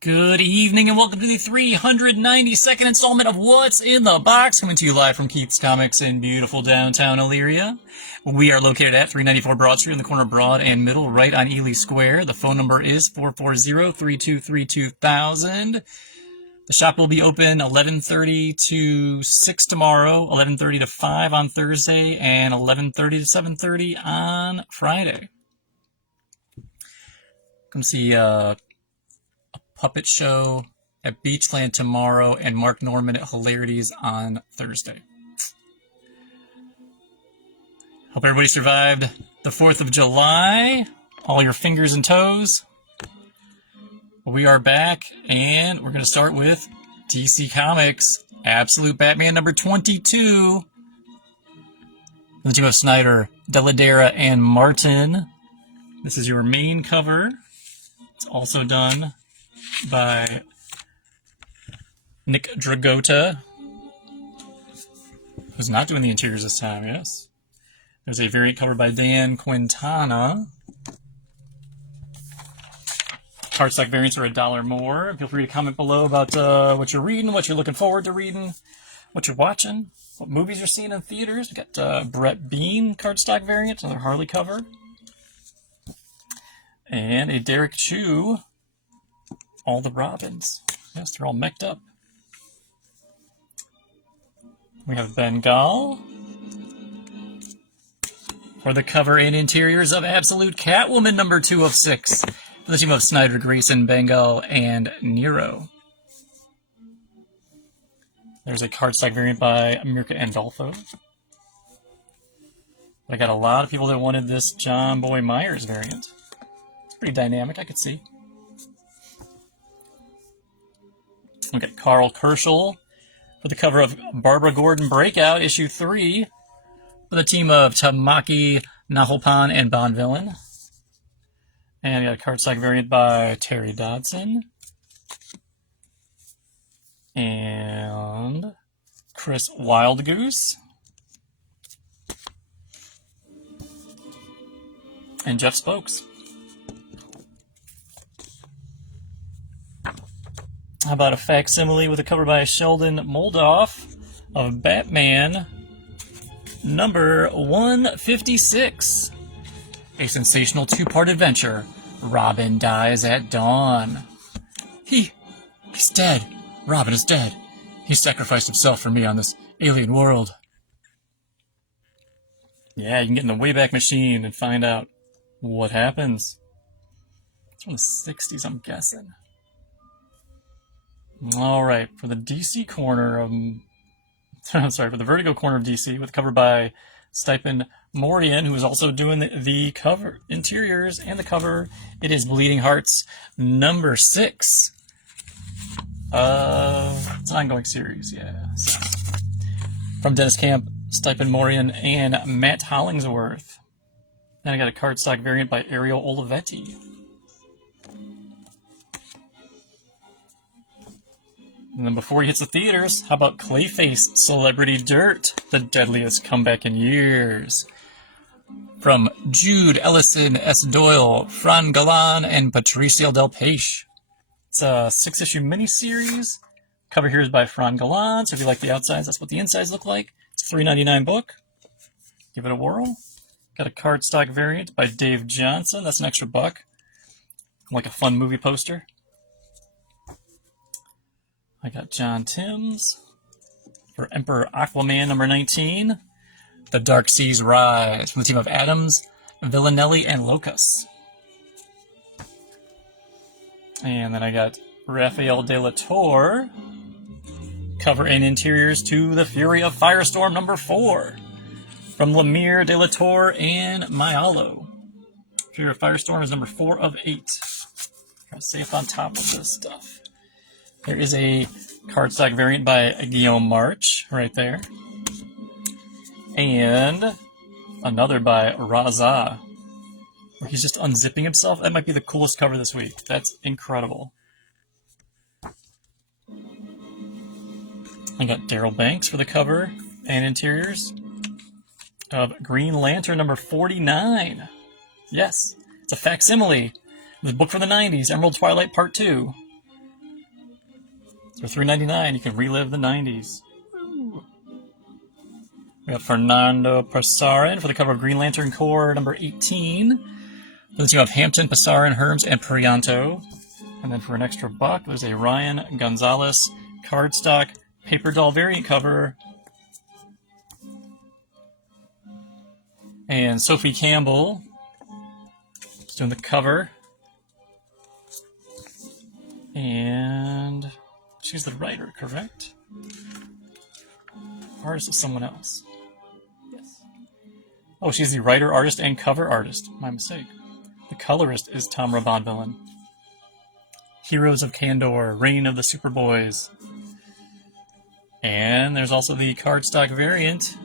Good evening and welcome to the 392nd installment of What's in the Box, coming to you live from Keith's Comics in beautiful downtown Elyria. We are located at 394 Broad Street in the corner of Broad and Middle, right on Ely Square. The phone number is 440-323-2000. The shop will be open 11:30 to 6 tomorrow, 11:30 to 5 on Thursday, and 11:30 to 7:30 on Friday. Come see Puppet Show at Beachland tomorrow, and Mark Norman at Hilarities on Thursday. Hope everybody survived the 4th of July. All your fingers and toes. We are back, and we're going to start with DC Comics Absolute Batman number 22. The team of Snyder, Deladera, and Martin. This is your main cover. It's also done by Nick Dragotta, who's not doing the interiors this time, yes. There's a variant cover by Dan Quintana. Cardstock variants are $1 more. Feel free to comment below about what you're reading, what you're looking forward to reading, what you're watching, what movies you're seeing in theaters. We got Brett Bean cardstock variant, another Harley cover. And a Derek Chew, all the Robins. Yes, they're all mech'd up. We have Bengal for the cover and interiors of Absolute Catwoman number 2 of 6 for the team of Snyder, Grayson, Bengal, and Nero. There's a cardstock variant by Mirka Andolfo. I got a lot of people that wanted this John Boy Myers variant. It's pretty dynamic, I could see. We got Carl Kerschel for the cover of Barbara Gordon Breakout, issue 3, for the team of Tamaki Nahopan and Bond Villain. And we got a cardstock variant by Terry Dodson. And Chris Wildgoose. And Jeff Spokes. How about a facsimile with a cover by Sheldon Moldoff of Batman number 156. A sensational 2-part adventure. Robin dies at dawn. He's dead. Robin is dead. He sacrificed himself for me on this alien world. Yeah, you can get in the Wayback Machine and find out what happens. It's from the 60s, I'm guessing. All right, for the DC corner of... for the Vertigo corner of DC, with cover by Stephen Morian, who is also doing the cover interiors and the cover. It is Bleeding Hearts number 6. It's an ongoing series, yeah. So, from Dennis Camp, Stephen Morian, and Matt Hollingsworth. Then I got a cardstock variant by Ariel Olivetti. And then before he hits the theaters, how about Clayface Celebrity Dirt, the deadliest comeback in years? From Jude Ellison S. Doyle, Fran Galan, and Patricio Del Peixe. It's a 6-issue miniseries. Cover here is by Fran Galan, so if you like the outsides, that's what the insides look like. It's a $3.99 book. Give it a whirl. Got a cardstock variant by Dave Johnson. That's an extra buck. Like a fun movie poster. I got John Timms for Emperor Aquaman number 19. The Dark Seas Rise from the team of Adams, Villanelli, and Locus. And then I got Rafael de la Torre, cover and interiors to The Fury of Firestorm number 4 from Lemire de la Torre and Mayalo. Fury of Firestorm is number 4 of 8. Try to stay up on top of this stuff. There is a cardstock variant by Guillaume March right there. And another by Raza, where he's just unzipping himself. That might be the coolest cover this week. That's incredible. I got Daryl Banks for the cover and interiors of Green Lantern number 49. Yes, it's a facsimile. The book from the 90s, Emerald Twilight Part 2. For $3.99, you can relive the 90s. Woo. We have Fernando Pasarin for the cover of Green Lantern Corps number 18. Then you have Hampton, Pasarin, Herms, and Prianto. And then for an extra buck, there's a Ryan Gonzalez cardstock paper doll variant cover. And Sophie Campbell is doing the cover. And she's the writer, correct? Artist is someone else. Yes. Oh, she's the writer, artist, and cover artist. My mistake. The colorist is Tamra Bonvillain. Heroes of Kandor, Reign of the Superboys. And there's also the cardstock variant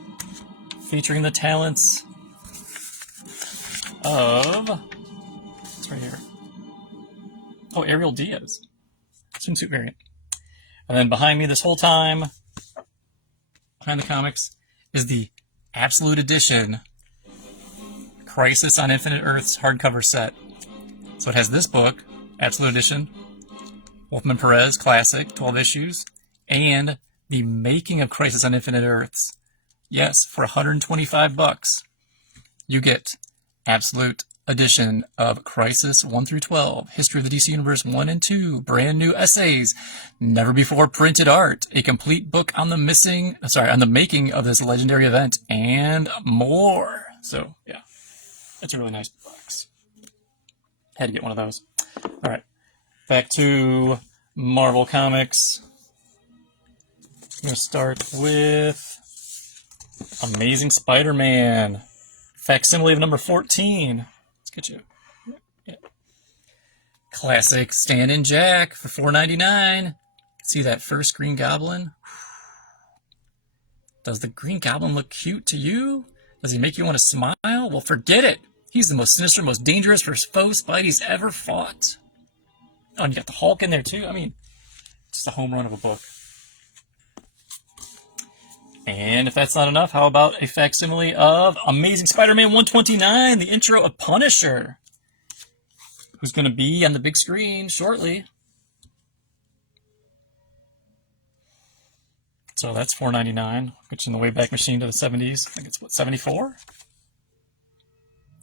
featuring the talents of... It's right here. Oh, Ariel Diaz. Swimsuit variant. And then behind me this whole time, behind the comics, is the Absolute Edition Crisis on Infinite Earths hardcover set. So it has this book, Absolute Edition, Wolfman Perez Classic, 12 issues, and the Making of Crisis on Infinite Earths. Yes, for $125, you get Absolute Edition of Crisis 1 through 12, History of the DC Universe 1 and 2, brand new essays, never before printed art, a complete book on the making of this legendary event, and more. So, yeah, it's a really nice box. Had to get one of those. All right, back to Marvel Comics. I'm going to start with Amazing Spider-Man, facsimile of number 14. Get you. Yeah. Classic Stand-in Jack for $4.99. See that first Green Goblin? Does the Green Goblin look cute to you? Does he make you want to smile? Well, forget it. He's the most sinister, most dangerous foe Spidey's ever fought. Oh, and you got the Hulk in there too. I mean, just a home run of a book. And if that's not enough, how about a facsimile of Amazing Spider-Man 129, the intro of Punisher, who's going to be on the big screen shortly. So that's $4.99, which in the Wayback Machine to the 70s. I think it's, what, 74?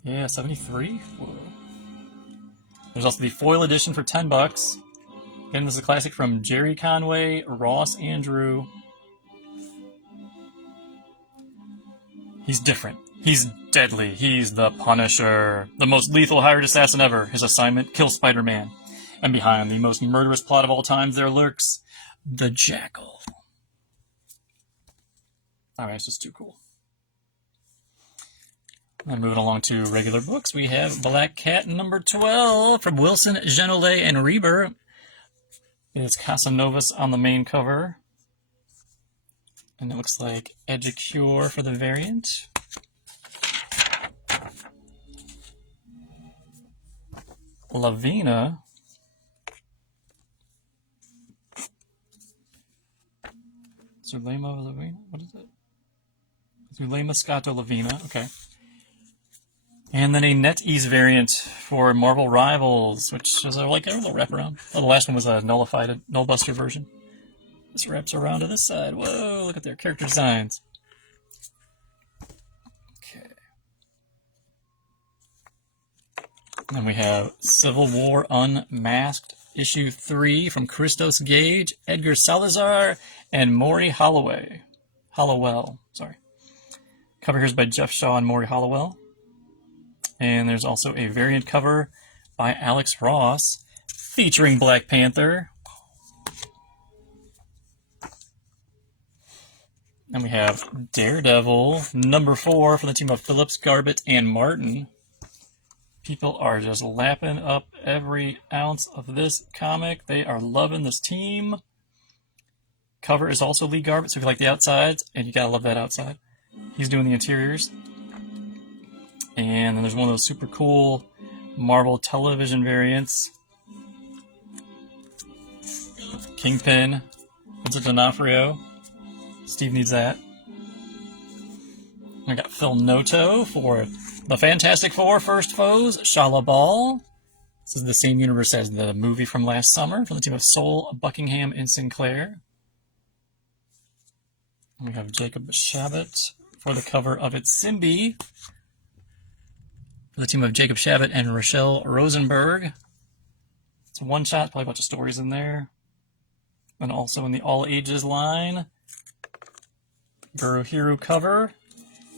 Yeah, 73? Whoa. There's also the foil edition for $10. Again, this is a classic from Jerry Conway, Ross Andrew. He's different. He's deadly. He's the Punisher. The most lethal hired assassin ever. His assignment, kill Spider-Man. And behind the most murderous plot of all times, there lurks the Jackal. Alright, it's just too cool. And moving along to regular books, we have Black Cat number 12 from Wilson, Genolay, and Reber. It's Casanovas on the main cover. And it looks like Edgecure for the variant. Lavina. Zulema Lavina? What is it? Zulema Scato Lavina. Okay. And then a NetEase variant for Marvel Rivals, which is like a little wraparound. Oh, the last one was a nullified, nullbuster version. This wraps around to this side. Whoa, look at their character designs. Okay. And then we have Civil War Unmasked, issue 3 from Christos Gage, Edgar Salazar, and Maury Hollowell. Sorry. Cover here is by Jeff Shaw and Maury Hollowell. And there's also a variant cover by Alex Ross featuring Black Panther. And we have Daredevil, number 4 for the team of Phillips, Garbett, and Martin. People are just lapping up every ounce of this comic. They are loving this team. Cover is also Lee Garbett, so if you like the outsides, and you gotta love that outside. He's doing the interiors. And then there's one of those super cool Marvel television variants. Kingpin, Vincent D'Onofrio. Steve needs that. I got Phil Noto for the Fantastic Four First Foes, Shala Ball, This is the same universe as the movie from last summer from the team of Soul, Buckingham, and Sinclair. And we have Jacob Shabbat for the cover of It's Simbi for the team of Jacob Shabbat and Rochelle Rosenberg. It's a one-shot, probably a bunch of stories in there. And also in the All Ages line, Guru Hero cover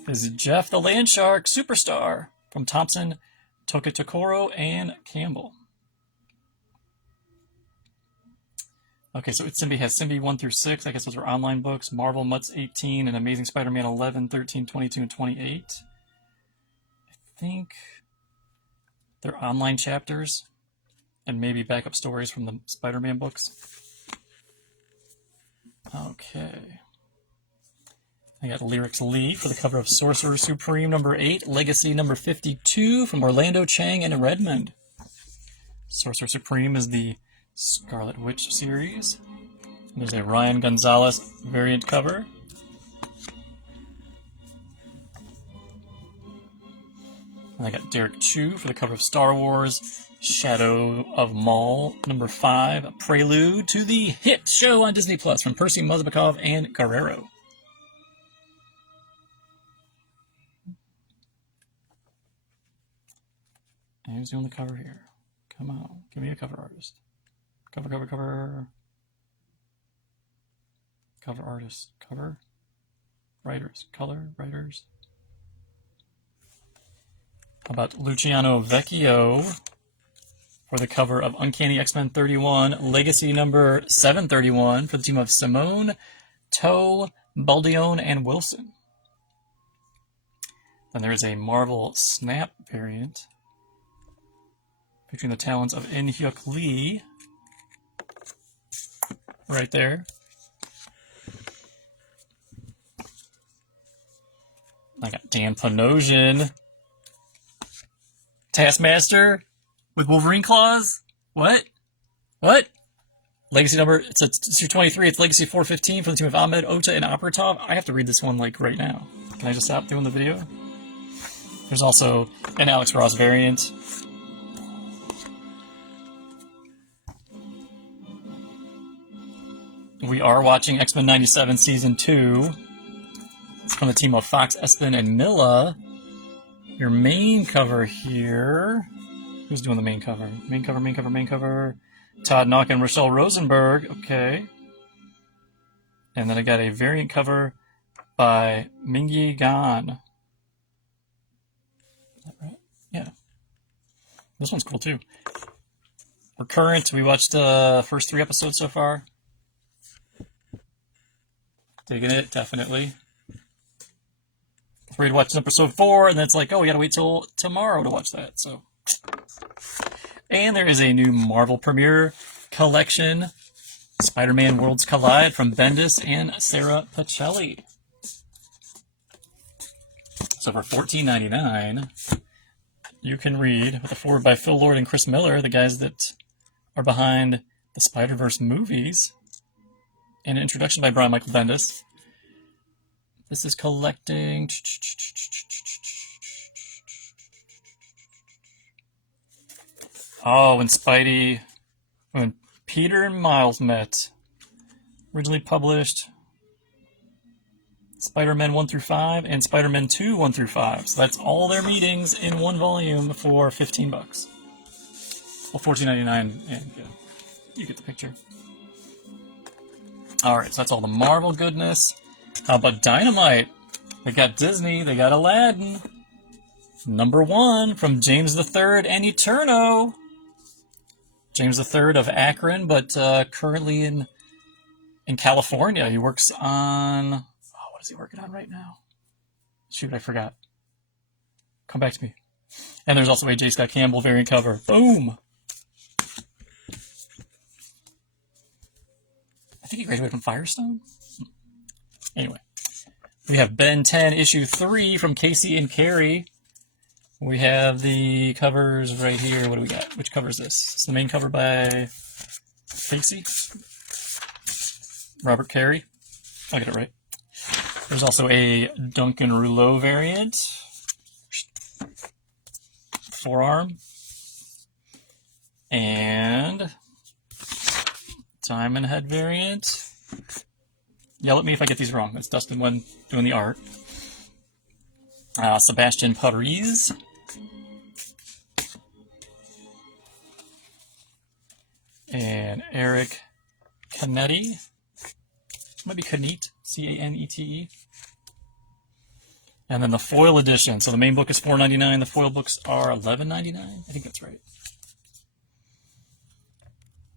is Jeff the Landshark Superstar from Thompson, Tokitokoro, and Campbell. Okay, so It's Simbi has Simbi 1 through 6. I guess those are online books. Marvel Mutts 18 and Amazing Spider-Man 11, 13, 22, and 28. I think they're online chapters and maybe backup stories from the Spider-Man books. Okay. I got Lyrics Lee for the cover of Sorcerer Supreme number 8, Legacy number 52 from Orlando Chang and Redmond. Sorcerer Supreme is the Scarlet Witch series. There's a Ryan Gonzalez variant cover. And I got Derek Chu for the cover of Star Wars Shadow of Maul number 5, a prelude to the hit show on Disney Plus from Percy Mozbakov and Guerrero. And who's doing the cover here? Come on, give me a cover artist. Cover. Cover artist. Cover. Writers. Color. Writers. How about Luciano Vecchio for the cover of Uncanny X-Men 31, Legacy number 731 for the team of Simone, Toe, Baldione, and Wilson. Then there's a Marvel Snap variant featuring the talents of In Hyuk Lee right there. I got Dan Panosian, Taskmaster with Wolverine claws. What? Legacy number, it's your 23. It's Legacy 415 for the team of Ahmed, Ota, and Apratov. I have to read this one like right now. Can I just stop doing the video? There's also an Alex Ross variant. We are watching X-Men 97 Season 2. It's from the team of Fox, Espen, and Milla. Your main cover here. Who's doing the main cover? Main cover. Todd Nauck and Rochelle Rosenberg. Okay. And then I got a variant cover by Mingyi Gan. Is that right? Yeah. This one's cool too. We're current. We watched the first 3 episodes so far. Digging it, definitely. Ready to watch episode 4, and then it's like, oh, we gotta wait till tomorrow to watch that. So, and there is a new Marvel Premiere collection, Spider-Man Worlds Collide from Bendis and Sarah Pacelli. So for $14.99, you can read with a foreword by Phil Lord and Chris Miller, the guys that are behind the Spider-Verse movies, and an introduction by Brian Michael Bendis. This is collecting. Oh, when Peter and Miles met. Originally published Spider-Man 1 through 5 and Spider-Man 2 1 through 5. So that's all their meetings in one volume for $15. Well, $14.99, and yeah, you get the picture. Alright, so that's all the Marvel goodness. How about Dynamite? They got Disney, they got Aladdin. Number 1 from James III and Eterno. James III of Akron, but currently in California. He works on... Oh, what is he working on right now? Shoot, I forgot. Come back to me. And there's also a J. Scott Campbell variant cover. Boom! I think he graduated from Firestone? Anyway. We have Ben 10, issue 3 from Casey and Carey. We have the covers right here. What do we got? Which cover is this? It's the main cover by Casey. Robert Carey. I got it right. There's also a Duncan Rouleau variant. Forearm. And Diamond Head variant. Yell at me if I get these wrong. That's Dustin Wen doing the art. Sebastian Parise. And Eric Canetti. Might be Canete, C-A-N-E-T-E. And then the foil edition. So the main book is $4.99. The foil books are $11.99. I think that's right.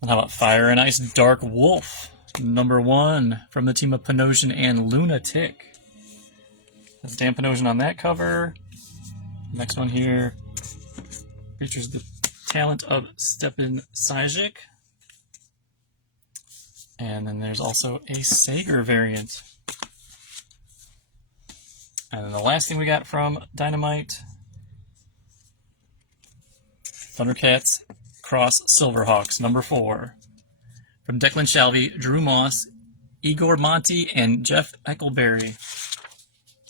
And how about Fire and Ice Dark Wolf, #1 from the team of Panosian and Lunatic. That's Dan Panosian on that cover. Next one here features the talent of Stepan Sajic. And then there's also a Sager variant. And then the last thing we got from Dynamite, Thundercats Cross Silverhawks, #4. From Declan Shalvey, Drew Moss, Igor Monti, and Jeff Eckelberry.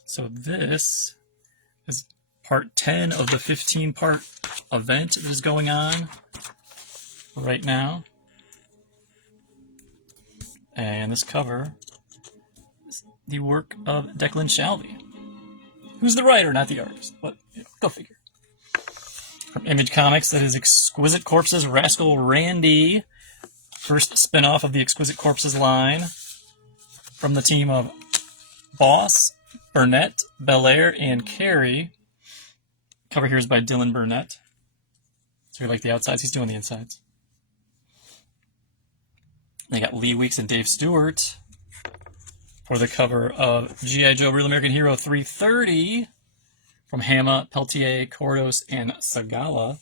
So this is part 10 of the 15-part event that is going on right now. And this cover is the work of Declan Shalvey, who's the writer, not the artist, but go figure. From Image Comics, that is Exquisite Corpses Rascal Randy, first spin-off of the Exquisite Corpses line, from the team of Boss, Burnett, Belair, and Carey. Cover here is by Dylan Burnett. So you like the outsides, he's doing the insides. They got Lee Weeks and Dave Stewart for the cover of G.I. Joe Real American Hero 330 from Hama, Peltier, Kordos, and Sagala.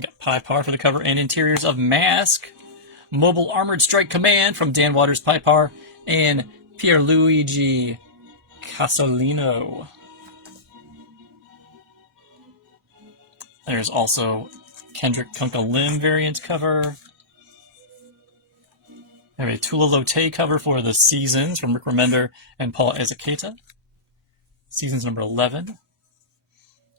Got Pie Par for the cover and interiors of Mask, Mobile Armored Strike Command from Dan Waters Pie Par, and Pierluigi Casolino. There's also Kendrick Kunka Lim variant cover. I have a Tula Lotte cover for the Seasons from Rick Remender and Paul Ezeketa. Seasons #11.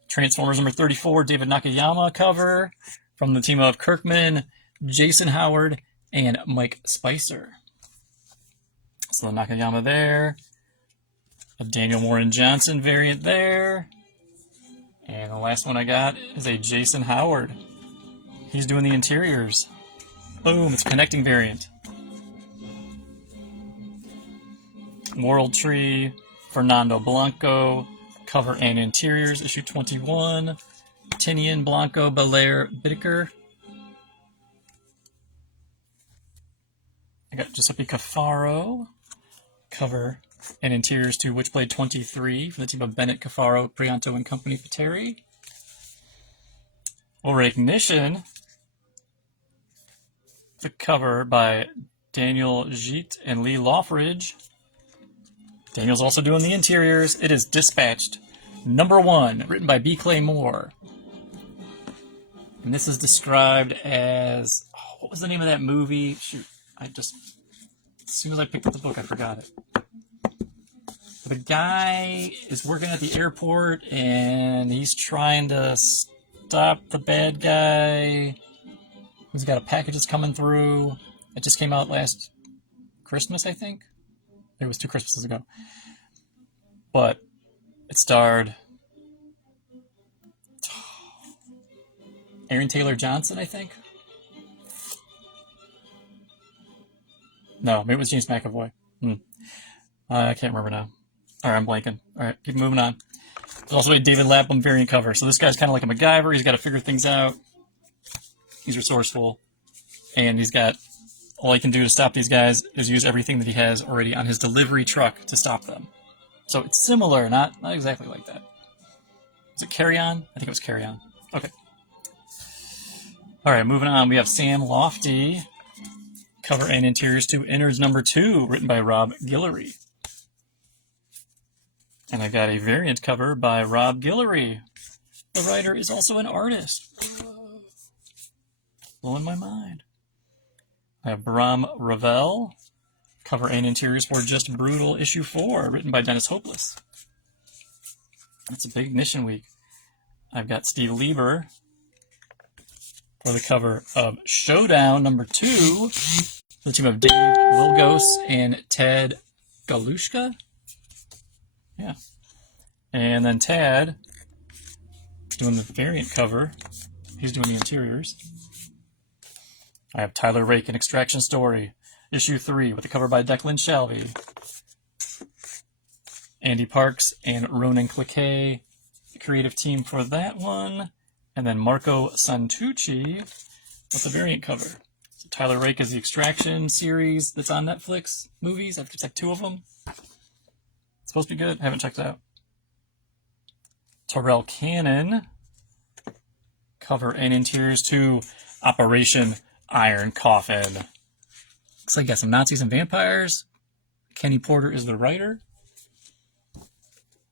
Transformers #34, David Nakayama cover from the team of Kirkman, Jason Howard, and Mike Spicer. So the Nakayama there. A Daniel Warren Johnson variant there. And the last one I got is a Jason Howard. He's doing the interiors. Boom, it's a connecting variant. World Tree, Fernando Blanco, cover and interiors, issue 21. Tinian, Blanco, Belair, Bittaker. I got Giuseppe Cafaro, cover and interiors to Witchblade 23 from the team of Bennett, Cafaro, Prianto, and Company Pateri. Over Ignition, the cover by Daniel Jeet and Lee Loffridge. Daniel's also doing the interiors. It is Dispatched, #1, written by B. Clay Moore. And this is described as, what was the name of that movie? Shoot, as soon as I picked up the book, I forgot it. The guy is working at the airport, and he's trying to stop the bad guy who's got a package that's coming through. It just came out last Christmas, I think. It was 2 Christmases ago. But it starred Aaron Taylor Johnson, I think. No, maybe it was James McAvoy. I can't remember now. All right, I'm blanking. All right, keep moving on. There's also a David Lapham variant cover. So this guy's kind of like a MacGyver. He's got to figure things out. He's resourceful. And he's got, all he can do to stop these guys is use everything that he has already on his delivery truck to stop them. So it's similar, not exactly like that. Is it Carry On? I think it was Carry On. Okay. All right, moving on. We have Sam Lofty, cover and interiors to Innards #2, written by Rob Guillory. And I got a variant cover by Rob Guillory. The writer is also an artist. Blowing my mind. I have Bram Ravel, Cover and interiors for Just Brutal issue 4, written by Dennis Hopeless. It's a big Mission Week. I've got Steve Lieber for the cover of Showdown number 2, the team of Dave Wilgos and Tad Galushka. Yeah. And then Tad is doing the variant cover. He's doing the interiors. I have Tyler Rake in Extraction Story, issue 3, with the cover by Declan Shalvey. Andy Parks and Ronan Cliquet, the creative team for that one. And then Marco Santucci with the variant cover. So Tyler Rake is the Extraction series that's on Netflix movies. I've checked 2 of them. It's supposed to be good. Haven't checked it out. Terrell Cannon, cover and interiors to Operation Iron Coffin. Looks like you got some Nazis and vampires. Kenny Porter is the writer.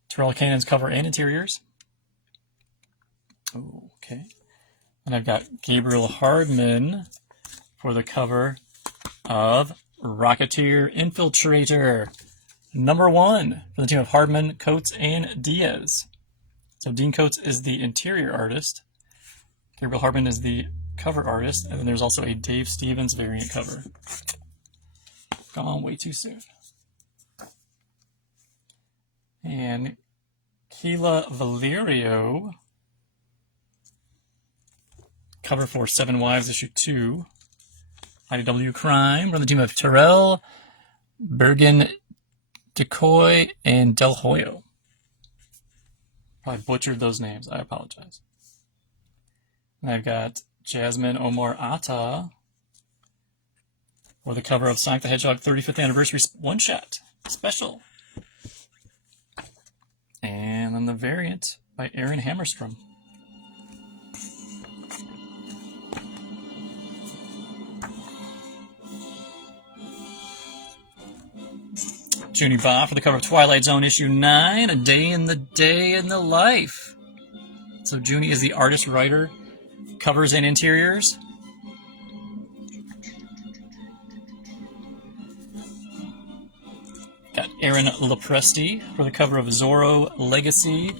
Terrell Cannon's cover and interiors. Okay. And I've got Gabriel Hardman for the cover of Rocketeer Infiltrator, number 1, for the team of Hardman, Coates, and Diaz. So Dean Coates is the interior artist. Gabriel Hardman is the cover artist. And then there's also a Dave Stevens variant cover. Gone way too soon. And Keila Valerio, cover for Seven Wives, issue 2. IDW Crime, from the team of Terrell, Bergen, Decoy, and Del Hoyo. Probably butchered those names. I apologize. And I've got Jasmine Omar Atta for the cover of Sonic the Hedgehog 35th Anniversary One-Shot Special. And then the variant by Aaron Hammerstrom. Junie Ba for the cover of Twilight Zone issue 9, A Day in the Life. So Junie is the artist, writer, covers and interiors. Got Aaron Lopresti for the cover of Zorro Legacy.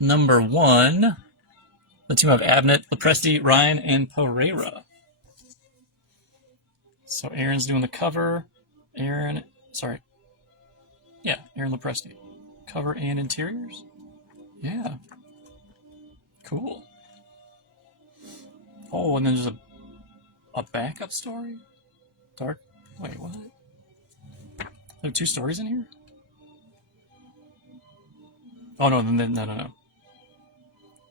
Number 1, the team of Abnett, Lopresti, Ryan, and Pereira. So Aaron's doing the cover. Aaron Lopresti. Cover and interiors? Yeah. Cool. Oh, and then there's a backup story? Wait, what? There are 2 stories in here? Oh, no.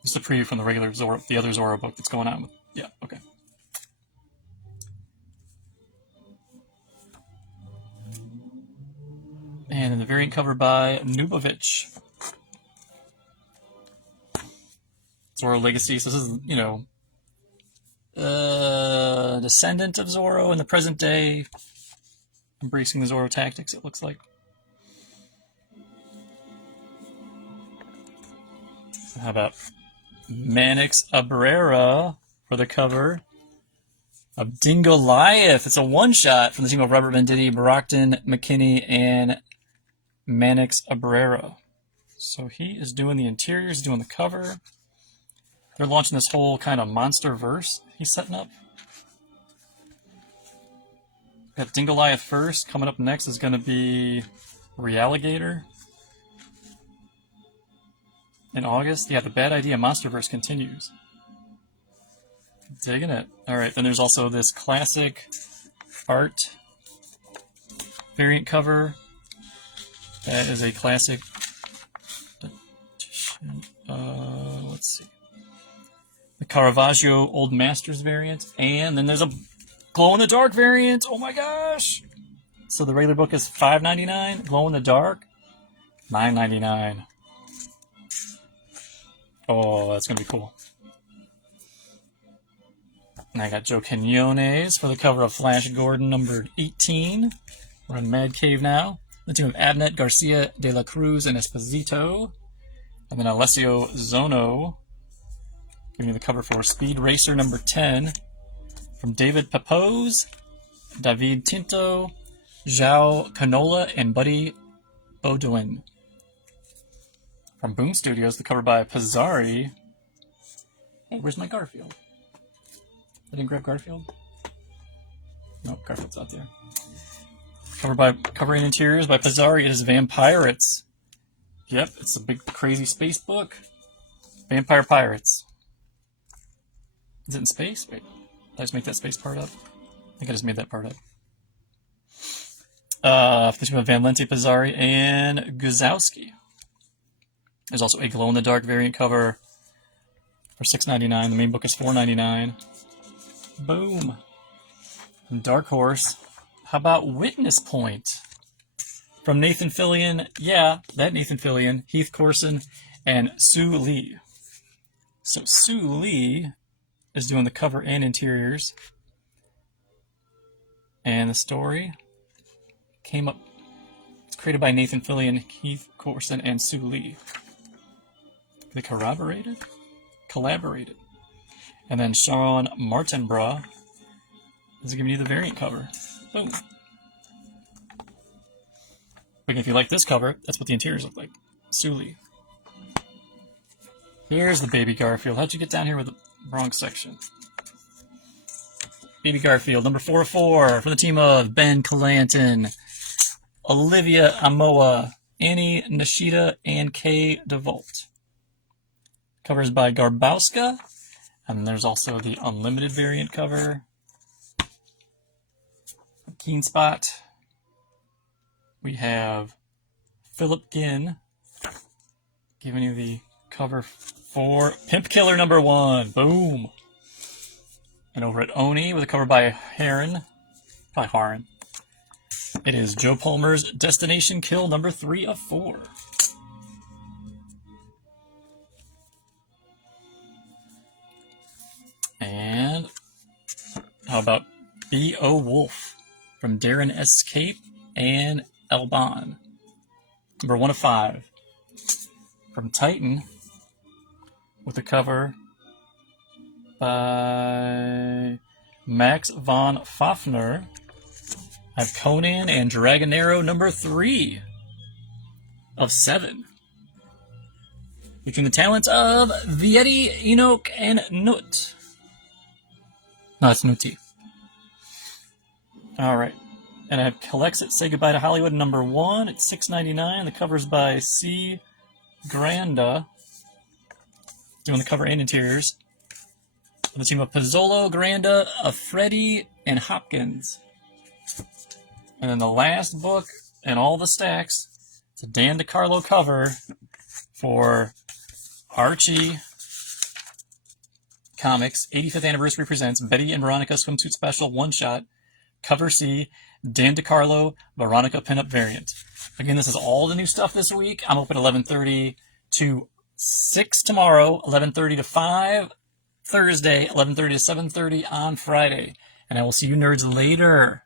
It's a preview from the regular Zorro, the other Zorro book that's going on with, yeah, okay. And then the variant cover by Nubovich. Zorro Legacy. So this is, descendant of Zorro in the present day, embracing the Zorro tactics, it looks like. How about Mannix Abrera for the cover of Dingoliath? It's a one-shot from the team of Robert Venditti, Brockton, McKinney, and Mannix Abrera. So he is doing the interiors, doing the cover. They're launching this whole kind of monster verse he's setting up. Got Dingoliath first. Coming up next is going to be Realligator in August. Yeah, the Bad Idea Monsterverse continues. Digging it. All right, then there's also this classic art variant cover. That is a classic. Let's see. The Caravaggio Old Masters variant. And then there's a glow-in-the-dark variant. Oh my gosh! So the regular book is $5.99. Glow-in-the-dark, $9.99. Oh, that's going to be cool. And I got Joe Quinones for the cover of Flash Gordon, numbered 18. We're in Mad Cave now. The team of Abnett, Garcia, De La Cruz, and Esposito. And then Alessio Zono giving you the cover for Speed Racer, number 10. From David Pepose, David Tinto, João Canola, and Buddy Baudouin. From Boom Studios, the cover by Pizzari. Hey, where's my Garfield? I didn't grab Garfield? Nope, Garfield's out there. Covering interiors by Pizzari. It is Vampirates. Yep, it's a big crazy space book. Vampire Pirates. Is it in space? Wait, did I just make that space part up? I think I just made that part up. The team of Van Lente, Pizzari, and Guzowski. There's also a glow-in-the-dark variant cover for $6.99. The main book is $4.99. Boom. And Dark Horse. How about Witness Point? From Nathan Fillion. Yeah, that Nathan Fillion. Heath Corson and Sue Lee. So Sue Lee is doing the cover and interiors. And the story came up. It's created by Nathan Fillion, Heath Corson, and Sue Lee. They collaborated. And then Sean Martinborough is giving you the variant cover. Boom. But if you like this cover, that's what the interiors look like. Sue Lee. Here's the Baby Garfield. How'd you get down here with the wrong section? Baby Garfield, number 404, for the team of Ben Clanton, Olivia Amoa, Annie Nishida, and Kay DeVault. Covers by Garbowska, and there's also the Unlimited variant cover. Keen Spot. We have Philip Ginn giving you the cover for Pimp Killer number 1. Boom. And over at Oni with a cover by Heron. Probably Haran. It is Joe Palmer's Destination Kill number 3 of 4. And how about B.O. Wolf from Darren Escape and Elbon. Number 1 of 5. From Titan with a cover by Max von Fafner. I have Conan and Dragonero number 3 of 7. Featuring the talents of Vietti, Enoch, and Nut. No, it's Nuti. Alright. And I have Colexit Say Goodbye to Hollywood number 1 at $6.99. The cover's by C. Granda. Doing the cover and interiors. The team of Pizzolo, Granda, Freddie, and Hopkins. And then the last book in all the stacks, it's a Dan DeCarlo cover for Archie Comics 85th Anniversary Presents Betty and Veronica Swimsuit Special One-Shot, Cover C, Dan DeCarlo, Veronica Pinup Variant. Again, this is all the new stuff this week. I'm open 11:30 to 6 tomorrow, 11:30 to 5 Thursday, 11:30 to 7:30 on Friday. And I will see you nerds later.